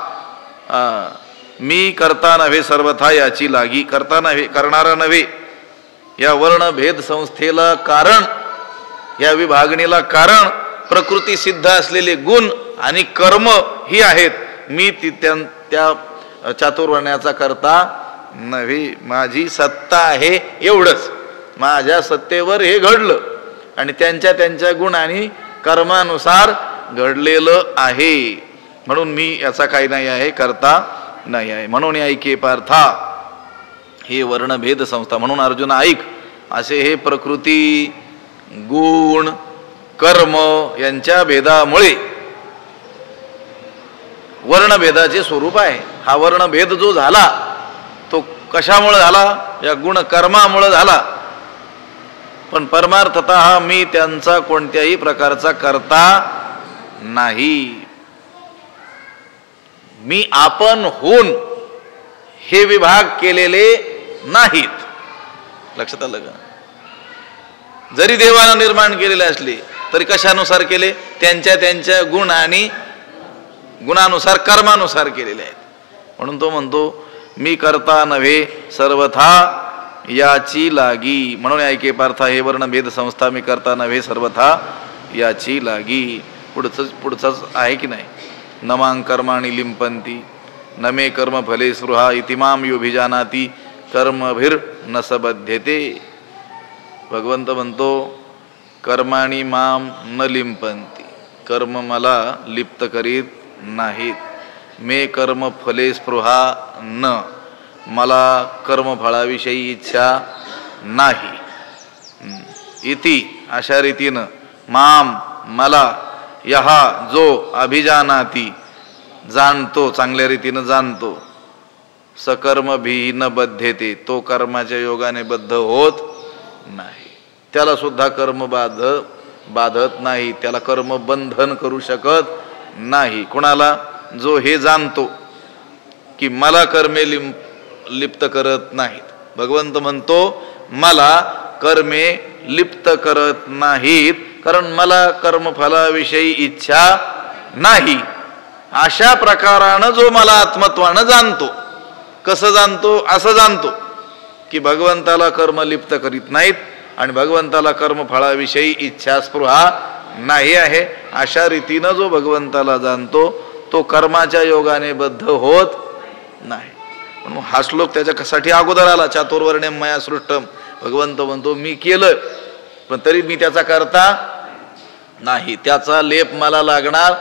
मी करता नव्हे सर्वथा याची लागी. करता नव्हे, करणारा नव्हे. या वर्णभेद संस्थेला कारण, या विभागणीला कारण प्रकृती सिद्ध असलेले गुण आणि कर्म ही आहेत. मी त्या चातुर्वर्ण्याचा करता नव्हे. माझी सत्ता आहे एवढंच. माझ्या सत्तेवर हे घडलं आणि त्यांच्या गुण आणि कर्मानुसार घडलेलं आहे. म्हणून मी याचा काही नाही आहे, करता नाही आहे. म्हणून ऐके पार्था, हे वर्णभेद संस्था. म्हणून अर्जुन ऐक, असे हे प्रकृती, गुण, कर्म यांच्या भेदामुळे वर्णभेदाचे स्वरूप आहे. हा वर्णभेद जो झाला तो कशामुळे झाला, या गुण कर्मामुळे झाला. पण परमार्थतः मी त्यांचा कोणत्याही प्रकारचा करता नाही. मी आपण होऊन हे विभाग केलेले नाहीत. लक्षात आलं का. जरी देवानं निर्माण केलेले असले तरी कशानुसार केले, त्यांच्या गुण आणि गुणानुसार, कर्मानुसार केलेले आहेत. म्हणून तो म्हणतो, मी करता नव्हे सर्वथा याची लागी. म्हणून ऐके पार्था, हे वर्णभेद संस्था मी करता नव्हे सर्वथा याची लागी. पुढचंच आहे की नाही. नमां कर्माणि लिंपंती न मे कर्म फले स्पृहा इतिमाम योभिजानाती कर्मभिर न सबध्यते. भगवंत म्हणतो कर्माणी माम न लिंपंती, कर्म मला लिप्त करीत नाहीत. मे कर्म फले स्पृहा न, मला कर्मफळाविषयी इच्छा नाही. इति अशा रीतीनं माम मला, यहा जो अभिजानाती जाणतो, चांगल्या रीतीनं जाणतो, सकर्म भी न बद्धेते तो कर्माच्या योगाने बद्ध होत नाही. त्याला सुद्धा कर्म बाधत नाही, त्याला कर्म बंधन करू शकत नाही. कोणाला? जो हे जाणतो की मला कर्मे लिप्त करत नाहीत. भगवंत म्हणतो मला कर्मे लिप्त करत नाहीत, कारण मला कर्मफलाविषयी इच्छा नाही. अशा प्रकारानं जो मला आत्मत्वानं जाणतो. कसं जाणतो? असं जाणतो की भगवंताला कर्म लिप्त करीत नाहीत आणि भगवंताला कर्मफळाविषयी इच्छा स्पृहा नाही आहे. अशा रीतीनं जो भगवंताला जाणतो तो कर्माच्या योगाने बद्ध होत नाही. म्हणून हा श्लोक त्याच्या कशासाठी अगोदर आला? चातुर्वर्ण्यम मया सृष्टम. भगवंत म्हणतो मी केलं, पण तरी मी त्याचा करता नाही, त्याचा लेप मला लागणार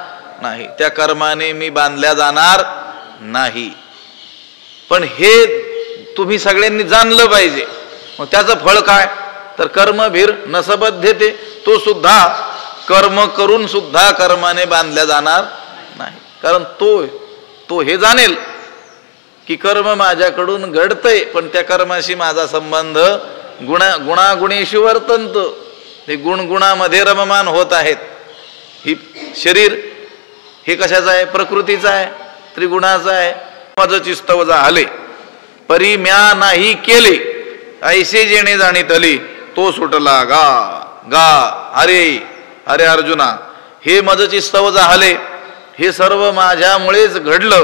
नाही, त्या कर्माने मी बांधल्या जाणार नाही. पण हे तुम्ही सगळ्यांनी जाणलं पाहिजे. मग त्याचं फळ काय? तर कर्मभीर नसबद्धते, तो सुद्धा कर्म करून सुद्धा कर्माने बांधल्या जाणार नाही. कारण तो हे जाणेल की कर्म माझ्याकडून घडतंय, पण त्या कर्माशी माझा संबंध गुणागुणेशी वर्तंत, हे गुणामध्ये रममान होत आहेत. ही शरीर हे कशाचं आहे? प्रकृतीचं आहे, त्रिगुणाचं आहे. माझची स्तव झाले परी म्या नाही केले, ऐसे जेणे जाणीतले तो सुटला गा गा. अरे अरे अर्जुना, हे माझची स्तव झाले, हे सर्व माझ्यामुळेच घडलं.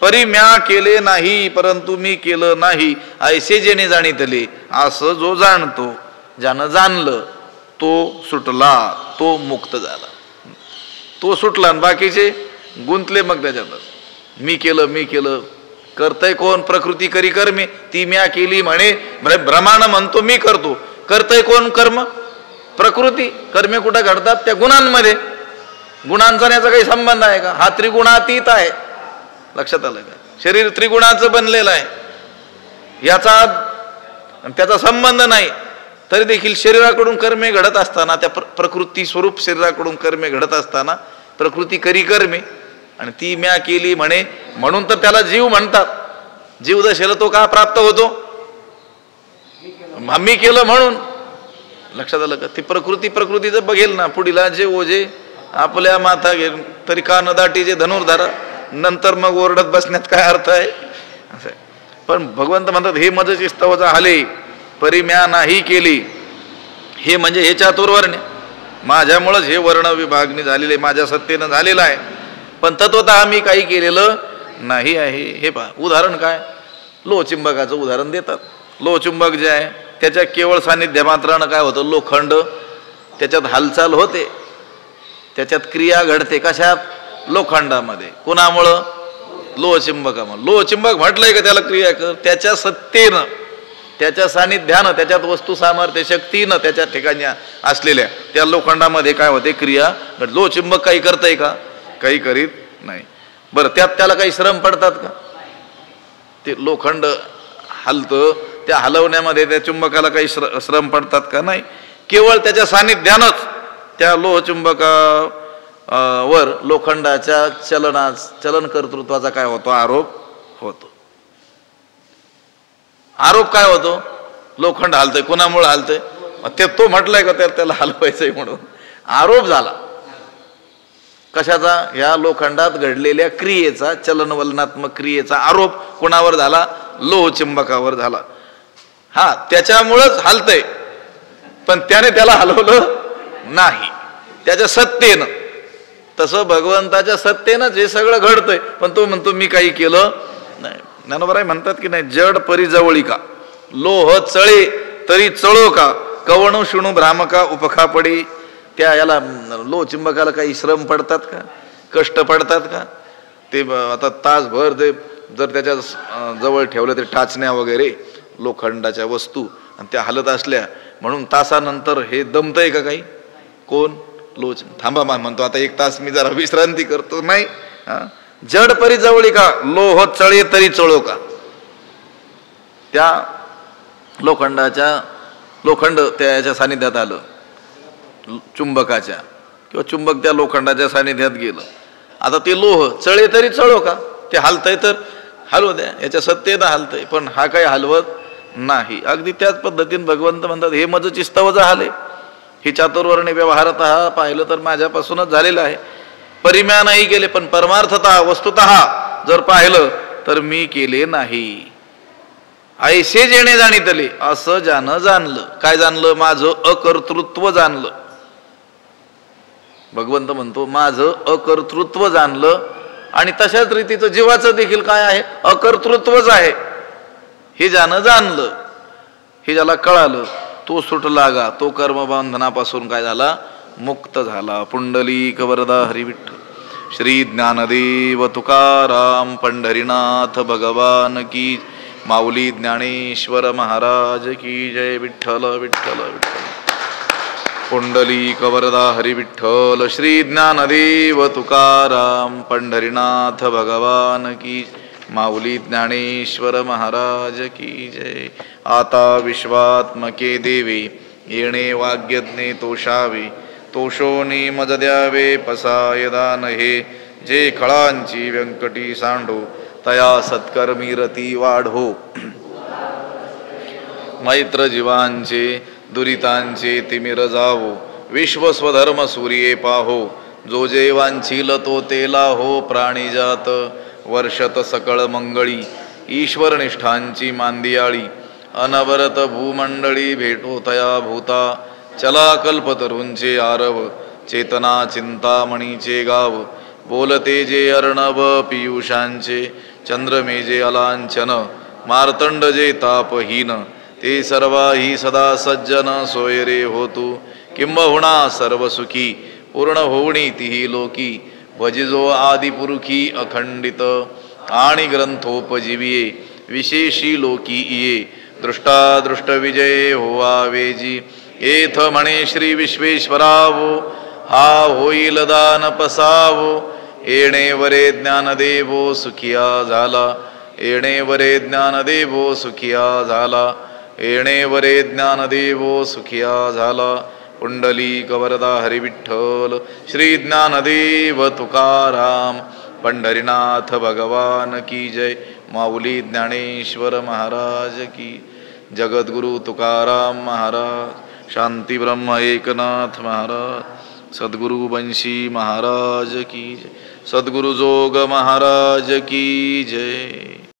परी म्या केले नाही, परंतु मी केलं नाही. ऐसे जेणे जाणीतले, असं जो जाणतो, ज्यानं जाणलं तो सुटला, तो मुक्त झाला. तो सुटला आणि बाकीचे गुंतले मग त्याच्यातच. मी केलं करतय कोण? प्रकृती करी कर्मे ती म्या केली म्हणे भ्रमाण म्हणतो मी करतो. करतय कोण कर्म? प्रकृती. कर्मे कुठं घडतात? त्या गुणांमध्ये. गुणांचा याचा काही संबंध आहे का? हा त्रिगुणातीत आहे. लक्षात आलं का? शरीर त्रिगुणाचं बनलेलं आहे, याचा त्याचा संबंध नाही. तरी देखील शरीराकडून कर्मे घडत असताना, त्या प्रकृती स्वरूप शरीराकडून कर्मे घडत असताना प्रकृती करी कर्मे आणि ती म्या केली म्हणे, म्हणून तर त्याला जीव म्हणतात. जीव दशेला तो का प्राप्त होतो? आम्ही केलं म्हणून. लक्षात आलं का? ती प्रकृतीचं बघेल ना, पुढीला जे ओझे आपल्या माथा घेऊन तरी का नदाटीचे धनुर्धारा, नंतर मग ओरडत बसण्यात काय अर्थ आहे? असं. पण भगवंत म्हणतात हे मजची स्तवचा हाले परी म्या नाही केली. हे म्हणजे हे चातुर्वर्ण्य, माझ्यामुळंच हे वर्ण विभागणी झालेले, माझ्या सत्तेनं झालेलं आहे. पण तत्वतः आम्ही काही केलेलं नाही आहे. हे पहा, उदाहरण काय? लोहचुंबकाचं उदाहरण देतात. लोहचुंबक जे आहे त्याच्या केवळ सानिध्य मात्रानं काय होतं? लोखंड त्याच्यात हालचाल होते, त्याच्यात क्रिया घडते. कशात? लोखंडामध्ये. कोणामुळं? लोहचुंबकामुळे. लोहचुंबक म्हटलंय का त्याला क्रिया कर? त्याच्या सत्तेनं, त्याच्या सानिध्यानं, त्याच्यात वस्तू सामर्थ्य शक्तीनं त्याच्या ठिकाणी असलेल्या त्या लोखंडामध्ये काय होते? क्रिया. लोहचुंबक काही करतंय का? काही करीत नाही. बरं, त्याला काही श्रम पडतात का? ते लोखंड हलतं, त्या हलवण्यामध्ये त्या चुंबकाला काही श्रम पडतात का? नाही. केवळ त्याच्या सानिध्यानंच त्या लोहचुंबकावर लोखंडाच्या चलन कर्तृत्वाचा काय होतो? आरोप होतो. आरोप काय होतो? लोखंड हलतंय. कुणामुळे हलतंय? तो म्हटलंय का त्याला हलवायचंय म्हणून? आरोप झाला. कशाचा? या लोखंडात घडलेल्या क्रियेचा, चलनवलनात्मक क्रियेचा आरोप कोणावर झाला? लोहचुंबकावर झाला. हा, त्याच्यामुळंच हलतंय, पण त्याने त्याला हलवलं नाही, त्याच्या सत्तेनं. तसं भगवंताच्या सत्तेनंच हे सगळं घडतंय, पण तो म्हणतो मी काही केलं नाही. ज्ञानोबराय म्हणतात की नाही, जड परी जवळी का, लोह चळे तरी चळो का, कवणू शिणू भ्रामका उपखा पडी. त्या याला लोहचुंबकाला काही श्रम पडतात का, कष्ट पडतात का? ते आता तासभर ते जर त्याच्या जवळ ठेवलं ते टाचण्या वगैरे लोखंडाच्या वस्तू आणि त्या हलत असल्या म्हणून तासानंतर हे दमतंय का काही? कोण? थांबा मान म्हणतो आता 1 तास मी जरा विश्रांती करतो. नाही, जड परी जवळी का लोह चळे तरी चळो का. त्या लोखंड त्याच्या सानिध्यात आलं, चुंबकाच्या, किंवा चुंबक त्या लोखंडाच्या सानिध्यात गेलं. आता ते लोह चळे तरी चळो का, ते हलतंय तर हलवू द्या, याच्या सत्तेनं हलतंय, पण हा काही हलवत नाही. अगदी त्याच पद्धतीने भगवंत म्हणतात हे मज चिस्तवज हाले. हे चातुर्वर्ण्य व्यवहारत पाहिलं तर माझ्यापासूनच झालेलं आहे. परिम्या नाही केले, पण परमार्थतः वस्तुतः जर पाहिलं तर मी केले नाही. ऐसे जेणे जाणितले, असं ज्यानं जाणलं. काय जाणलं? माझं अकर्तृत्व जाणलं. भगवंत म्हणतो माझं अकर्तृत्व जाणलं. आणि तशाच रीतीचं जीवाचं देखील काय आहे? अकर्तृत्वच आहे. हे ज्यानं जाणलं, हे ज्याला कळालं, तो सुटला गा, तो कर्मबंधनापासून काय झाला? मुक्त झाला. पुंडलिक वरदा हरी विठ्ठल. श्री ज्ञानदेव तुकाराम पंढरीनाथ भगवान की, माऊली ज्ञानेश्वर महाराज की जय. विठ्ठल विठ्ठल विठ्ठल. पुंडलिक वरदा हरी विठ्ठल. श्री ज्ञानदेव तुकाराम पंढरीनाथ भगवान की, माऊली ज्ञानेश्वर महाराज की जय. आता विश्वात्मके देवे, येणे वाग्यज्ञे तोषावे. तोषोनी मज द्यावे पसाय दान हे. जे खळांची व्यंकटी सांडो, तया सत्कर्मी रती वाढो. मैत्र जीवांचे दुरितांचे तिमिर जावो. विश्व स्वधर्म सूर्ये पाहो. जो जे वांछील तो तेला हो. प्राणीजात वर्षत सकळ मंगळी. ईश्वर निष्ठांची मांदियाळी. अनवरत भूमंडळी भेटो तया भूता. चला कल्पतरूंचे आरव. चेतना चिंतामणीचे गाव. बोलते जे अर्णव पियुषांचे. चंद्रमेजे अलांछन. मार्तंड जे तापहीन. ते सर्वाही सदा सज्जन सोयरे होतू. किंबहुना सर्व सुखी पूर्ण होवणी तिही लोकी. भजिजो आदिपुरुखी अखंडित. आणि ग्रंथोपजीविये विशेषी लोकी इये. दृष्टादृष्ट विजय होवा वेजी. येथ म्हणे श्री विश्वेश्वरावो. हा होईल दान पसावो. येणे वरे ज्ञानदेवो सुखिया झाला. येणे वरे ज्ञानदेवो सुखिया झाला. येणे वरे ज्ञानदेवो सुखिया झाला. पुंडलिक वरदा हरी विठ्ठल. श्री ज्ञानदेव तुकाराम पंढरीनाथ भगवान की जय. माऊली ज्ञानेश्वर महाराज की. जगद्गुरु तुकाराम महाराज. शांती ब्रह्म एकनाथ महाराज. सद्गुरु बंशी महाराज की जय. सद्गुरु जोग महाराज की जय.